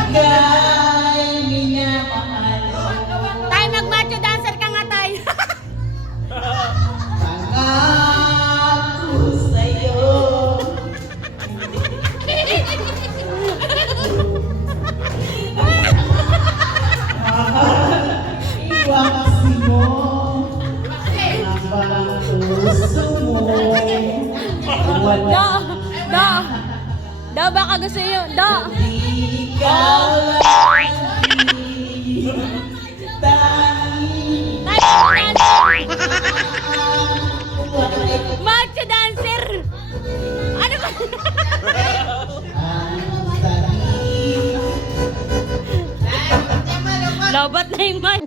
Ika'y minamahal. Tay, mag-macho dancer ka nga, tay. Pangako sa'yo. Iwaksi mo ang puso mo. Wala Do, baka gusto nyo. Do. ikaw lang tanging Tay, macho dancer. Ano ba? Lobat na yung man.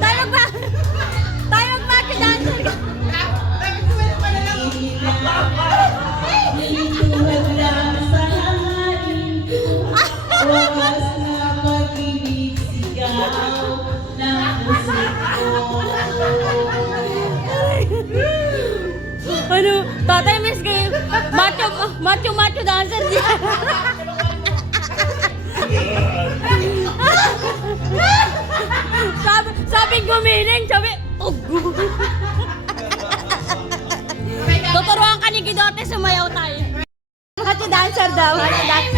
Tayo ba? Tayo macho dancer ka. Ituhan lang sa hangin oras na pag-ibig sigaw ng puso ko. Ano? Tatay, miss kayo. Macho dancer siya. sabi gumiling, sabi, tuturuan ka ni Gidote, sumayaw tayo. Macho dancer daw. Macho dancer.